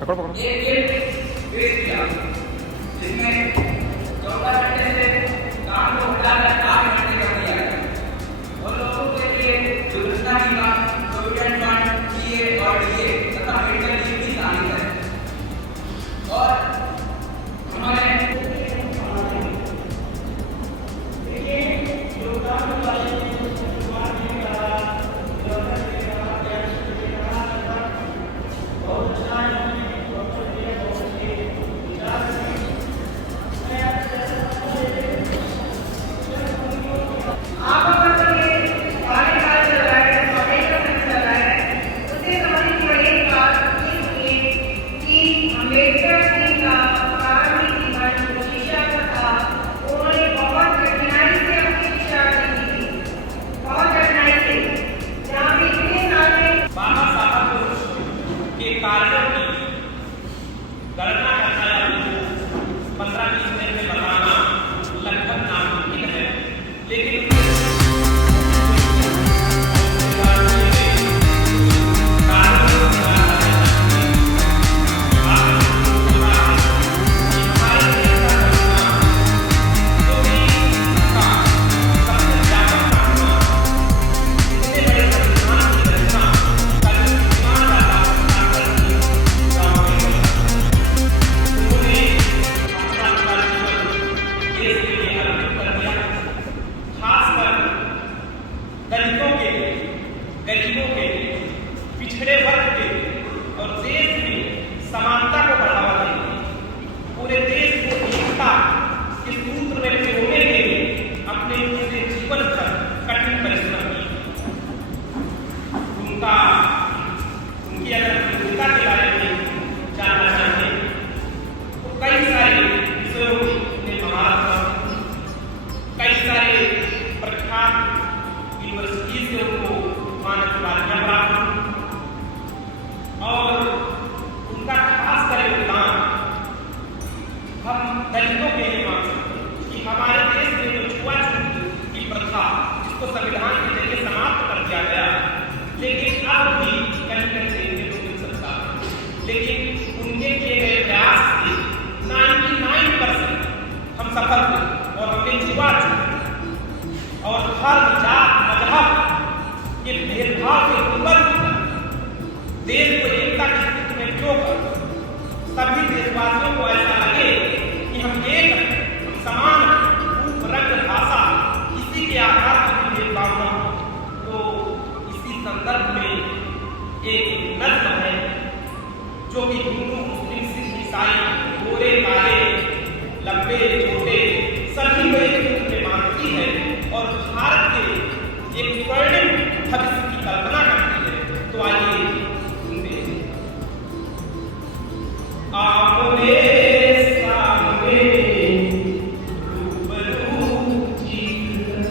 पकड़ो पकड़ो। एक गेट वेस्ट किया जिसमें 14 घंटे से काम को उठाकर 8 घंटे कर दिया गया और लोगों के लिए दुर्घटना बीमा, प्रोविडेंट फंड, सीए और डीए तथा मेडिकल लीव भी शामिल है। और हमारे गरीबों के, पिछड़े वर्ग के और देश में समानता को बढ़ावा देने, पूरे देश को एकता के सूत्र में पिरोने के लिए अपने पूरे जीवन भर कठिन परिश्रम किया। उनकी अगर भूमिका के बारे में जानना चाहें तो कई सारे विषयों में महारत, कई सारे प्रख्यात यूनिवर्सिटी से उनको मानद उपाधियां प्राप्त और उनका खास कर योगदान हम दलितों के लिए मान सकते हैं कि हमारे देश में जो छुआछूत की प्रथा जिसको संविधान के जरिए समाप्त कर दिया गया, लेकिन अब भी कहीं कहीं देखने को मिल सकता है। लेकिन उनके किए गए प्रयास से 99% हम सफल हुए और हमने छुआछूत और हर जात मजहब के भेदभाव के ऊपर देश को एकता की स्थिति में जोकर सभी देशवासियों को ऐसा लगे कि हम एक हैं, हम समान हैं, रूप, रंग, भाषा, किसी के आधार पर भी भेदभाव न हो। तो इसी संदर्भ में एक नज्म है जो कि हिंदू, मुस्लिम, सिख, ईसाई, गोरे, काले, लंबे, छोटे सभी को एक रूप में मानती है और भारत के एक स्वर्णिम भविष्य की कल्पना करती है। तो आइए सुनते हैं। आपने सामने रूबरू जीकर,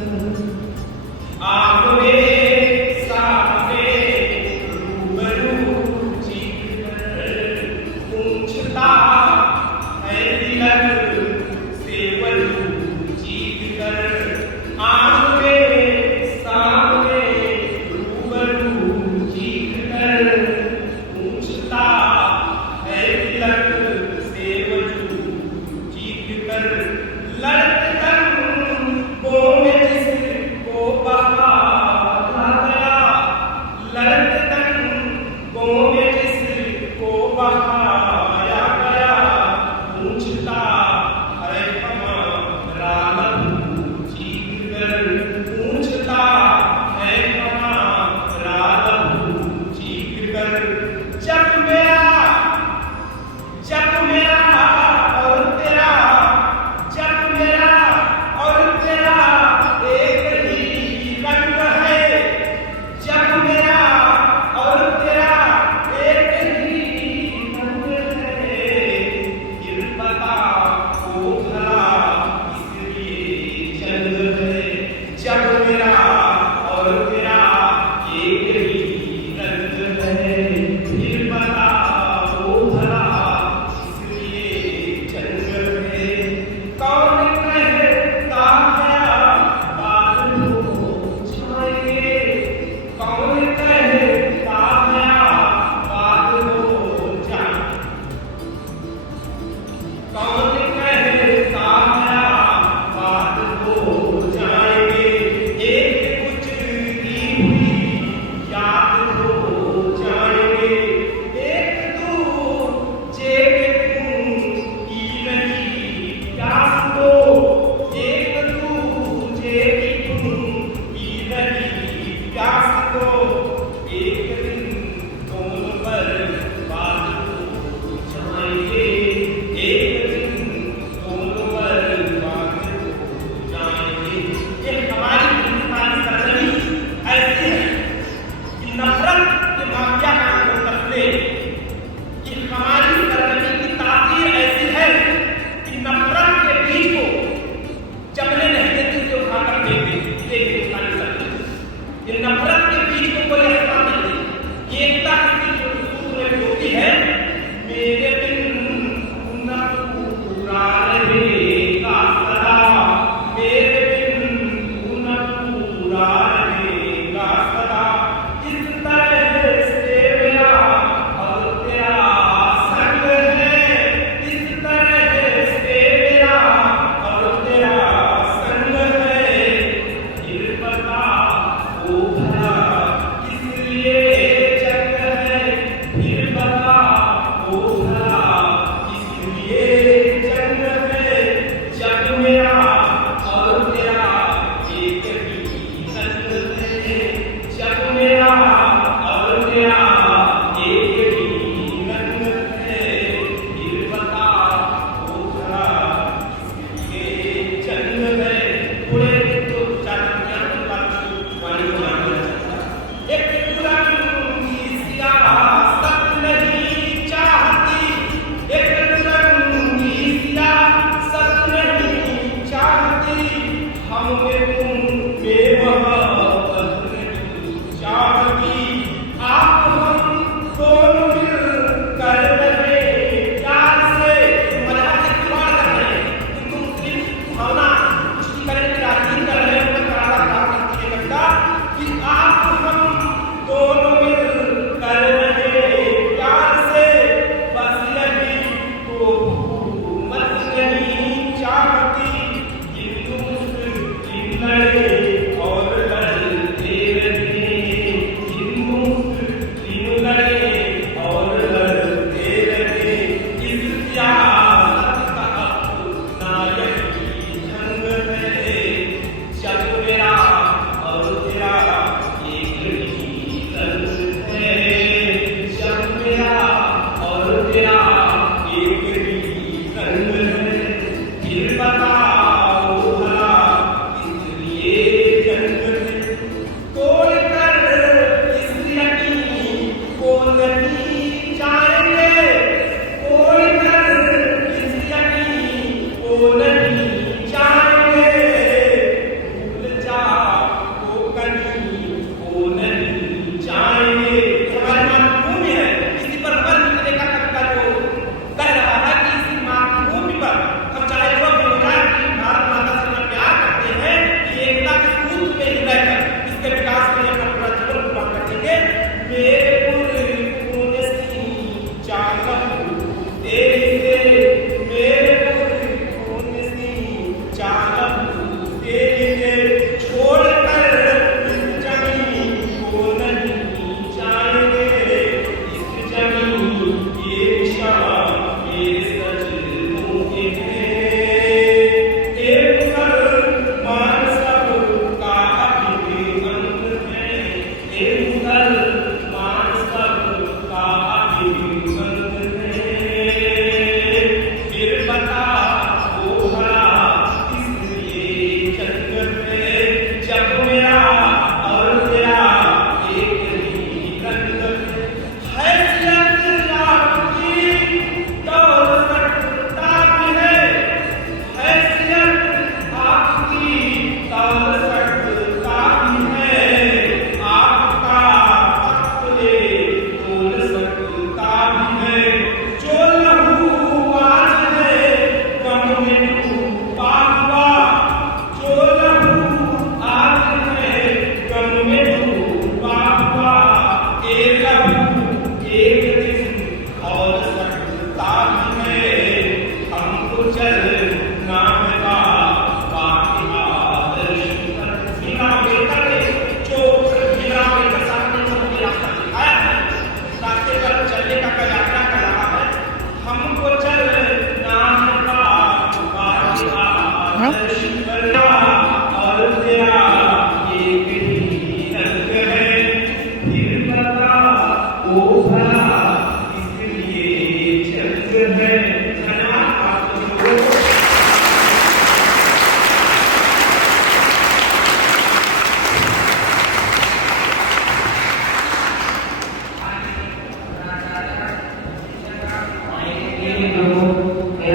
आपने सामने रूबरू जीकर, पूछता है तिलक से वरू जीकर, आपने सामने रूबरू जीकर, पूछता है तिलक से वरू जीकर, लड़ते तंगों में जिसको बहाया गया, लड़ते तंगों में जिसको बहाया गया, पूछता है हमारा लहू जीकर, पूछता है हमारा लहू जीकर, जब मेरा और तेरा, जब मेरा और तेरा एक ही रंग है, जब मेरा और तेरा एक ही रंग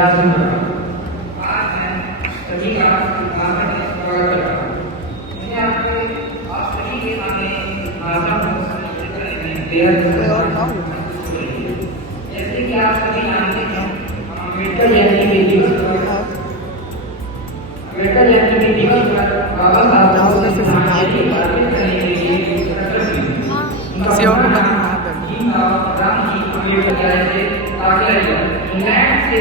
मेरा सुंदर आज मैं सभी का स्वागत करता हूँ। मुझे आप सभी के सामने भाषा को संबोधित करने में बेहद जैसे कि आप सभी जानते हैं अम्बेडकर जयंती के दिवस पर बाबा साहब को श्रद्धांजलि अर्पित करने के लिए इंग्लैंड से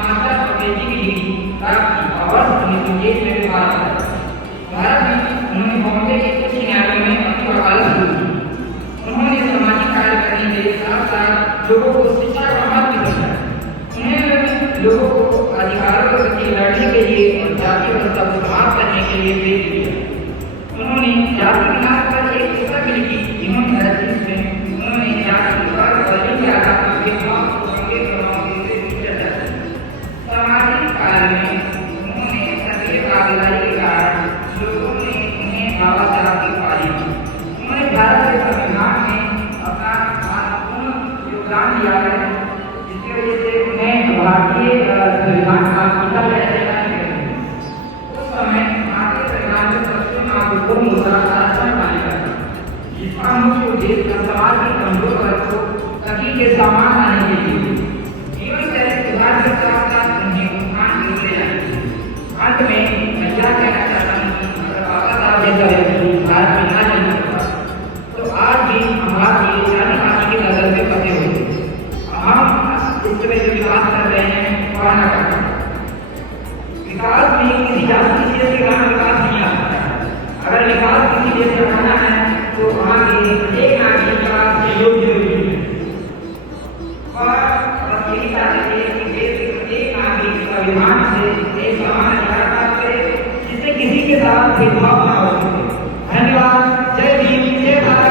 मास्टर अंग्रेजी की डिग्री प्राप्त की और 1901 में भारत में उन्होंने बॉम्बे के उच्च न्यायालय में अपनी वकालत शुरू की। उन्होंने सामाजिक कार्य करने के साथ साथ लोगों को शिक्षा का महत्व समझाया। उन्हें लोगों को अधिकारों के प्रति लड़ने के लिए और जाति व्यवस्था को समाप्त करने के लिए प्रेरित किया। उन्होंने जाति विनाश पर एक पुस्तक लिखी जिन्होंने उन्होंने जाति विवाद और लिंग आधार पर भेदभाव को गंभीर प्रभाव से चर्चा की। सामाजिक कार्य में उन्होंने सक्रिय भागीदारी के कारण लोगों ने उन्हें बाबा साहब की उपाधि दी। उन्होंने भारत के संविधान में अपना महत्वपूर्ण योगदान दिया है, जिसकी वजह से उन्हें भारतीय संविधान का पिता कहते हैं। उस समय भारतीय संविधान में सबसे महत्वपूर्ण मुद्दा आरक्षण पालिका था, जिसका मुख्य उद्देश्य समाज के कमजोर वर्ग को सभी के समान आने के लिए जीवन शैली सुधार के साथ साथ उन्हें उत्थान की ओर ले जाए। अंत में मैं क्या कहना चाहता हूँ कि अगर बाबा साहब जैसा व्यक्ति भारत में ना जन्म होता तो आज भी हम भारत की जानी मानी की नजर से फंसे होते। हम इस समय जो विकास कर रहे हैं वह ना कर विकास में किसी जाति देश के कारण विकास नहीं आता है। अगर विकास किसी देश का होना है तो वहाँ के प्रत्येक नागरिक का सहयोग जरूरी है। और बस यही चाहते थे कि देश के प्रत्येक नागरिक संविधान से एक समान अधिकार प्राप्त करे, जिससे किसी के साथ भेदभाव न हो सके। धन्यवाद। जय भीम, जय भारत।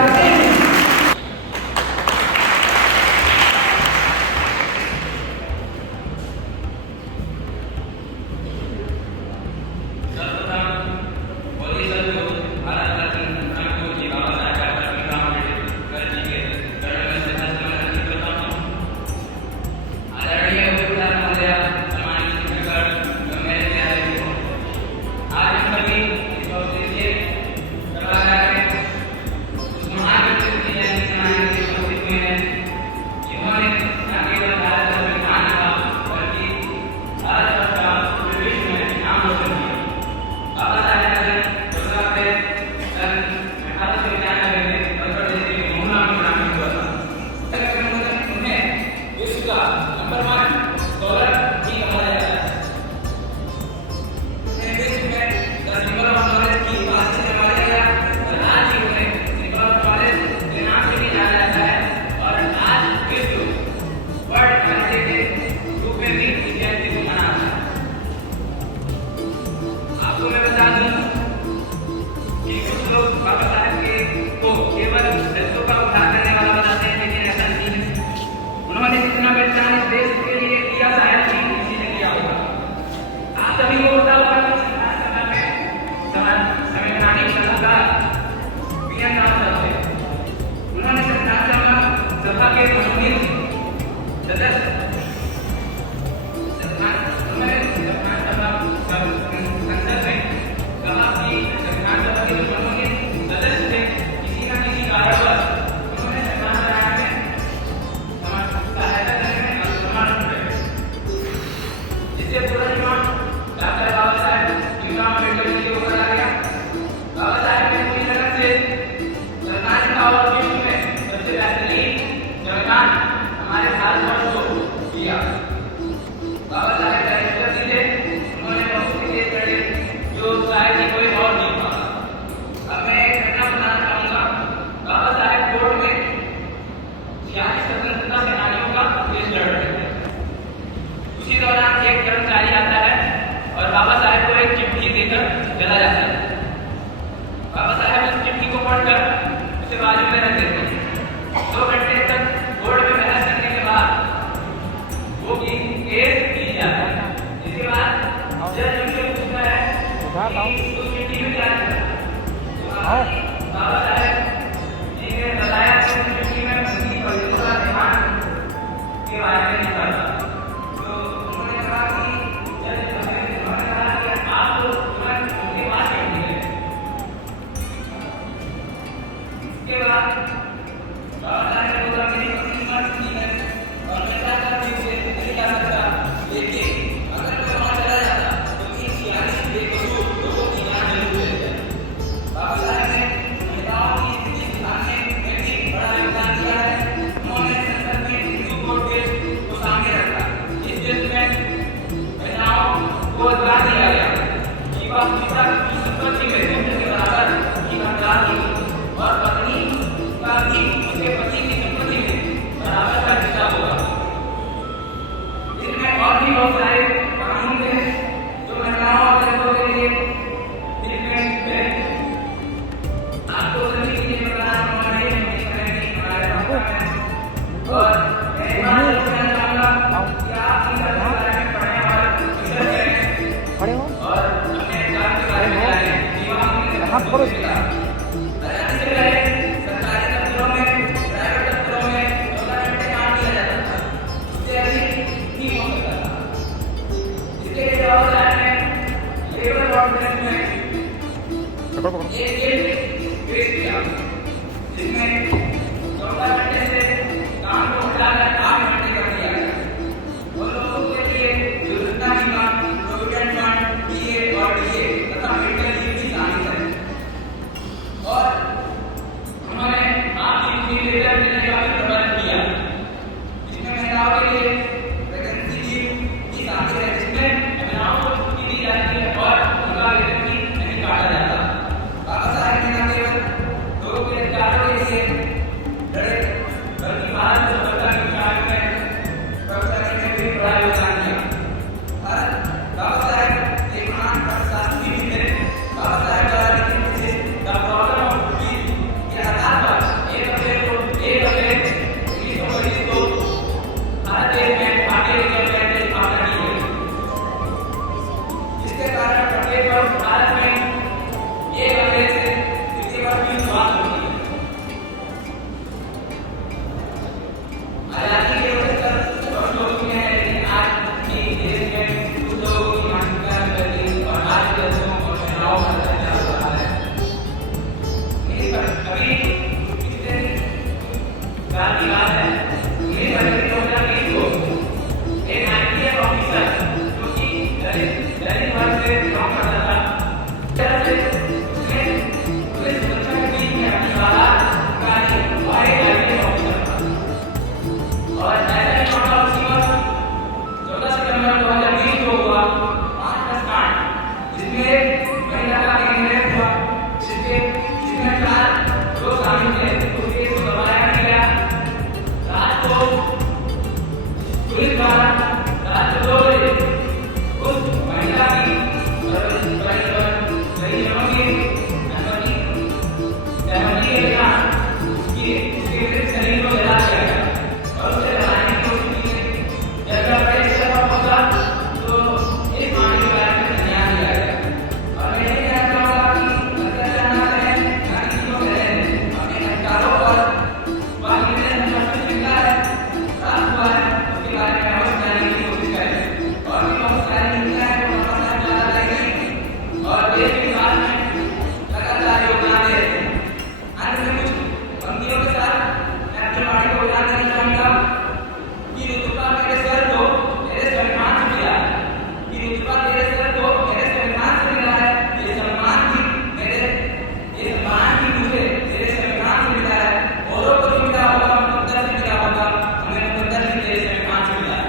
के बारे में नहीं पढ़ा। तो उन्होंने कहा लगा दिया गया। जीवा पिता की संपत्ति में पुत्र के बराबर की हकदार थी और पत्नी का भी उसके पति की संपत्ति में बराबर का हिस्सा होगा। इसमें और भी बहुत सारे कानून थे जो महिलाओं और लड़कों के लिए आपको सभी के लिए बताना हमारे और मैं बात करना चाहूँगा कि आप इस बारे में पढ़ने वाले खड़े हो और अपने काम के बारे में जानें। जीवन में हाथ खोलो आजादी से पहले सरकारी दफ्तरों में, प्राइवेट दफ्तरों में 14 घंटे काम किया जाता था। इससे अधिक नहीं हो सकता था। इसके लिए जवाबदार है लेबर ऑर्डिनेंस में एक पेश किया जिसमें 14 घंटे से काम को हटाकर 8 घंटे कर दिया गया। उन लोगों के लिए दुर्घटना बीमा, प्रोविडेंट फंड, डीए और डीए तथा मेडिकल लीव भी शामिल है। और उन्होंने आपकी लेटर देने का भी प्रबंध किया जिसमें महिलाओं के लिए प्रेगनेंसी लीव भी शामिल है, जिसमें महिलाओं को छुट्टी दी जाती है और उनका वेतन भी नहीं काटा जाता। बाबा साहेब ने न केवल लोगों के अधिकारों के लिए लड़े बल्कि भारत को स्वतंत्रता की चाल में प्रगति में भी बड़ा योगदान दिया। बाबा साहेब एक महान अर्थशास्त्री भी थे। बाबा साहेब द्वारा लिखित thesis the problem of peace के आधार पर 1 अप्रैल 1925 को भारत देश में भारतीय रिजर्व बैंक की स्थापना की गई। जिसके कारण प्रत्येक वर्ष भारत में 1 अप्रैल से द्वितीय वर्ष की शुरुआत होती है। आजादी के 75 वर्ष हो चुके हैं, लेकिन आज भी देश में कुछ लोगों की मानसिकता बदली और आज के लोगों को महिलाओं का अत्याचार हो रहा है। अभी पिछले साल की बात है, 2020 को एक IPS ऑफिसर जो कि दलित वर्ग से काम करता था, उसने पुलिस सुरक्षा के बीच में अपनी बाधा निकाली और एक IPS ऑफिसर था। और ऐसा ही मामला उसी वक्त 14 सितंबर 2020 को हुआ 5+8 जिसमें महिला का रेप हुआ, जिसमें 4 लोग शामिल थे। उस केस को दबाया नहीं गया। रात को पुलिस द्वारा रात को 2 बजे उस महिला की सहमति के बिना उसके शरीर को जला दिया गया और उसे जलाने की कोशिश की गई। जब प्रेस सभा पहुंचा तो इस मामले के बारे में संज्ञान लिया गया। और मैं ये कहना चाहूँगा कि अत्याचार न करें, न किसी को करें, अपने अधिकारों पर बाकी ने संरक्षण मिलता है, प्राप्त हुआ है, उसके बारे में अवश्य जानने की कोशिश करें। और भी बहुत सारी नीतियाँ हैं जो हमारे साथ ज़्यादा लाई गई और देश के विकास में लगातार योगदान दे रहे हैं। अंत में कुछ पंक्तियों के साथ मैं अपनी वाणी को विराम देना चाहूँगा कि रुतबा मेरे सर को मेरे सम्मान से मिला है, कि रुतबा मेरे सर को मेरे सम्मान से मिला है। ये सम्मान भी मुझे मेरे सम्मान से मिला है। औरों को जो मिला होगा मुकद्दर से मिला होगा, हमें मुकद्दर भी मेरे सम्मान से मिला है।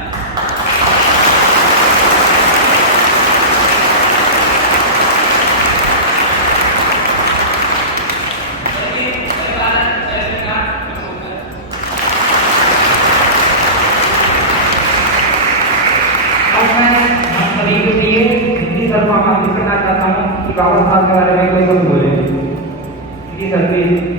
अब मैं हम सभी के लिए हिंदी तर्जुमा हासिल करना चाहता हूँ कि बाबा साहब के बारे में कोई कुछ बोले। जी sir please.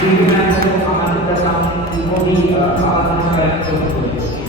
Pimpinan untuk mengamankan tentang Modi akan mencapai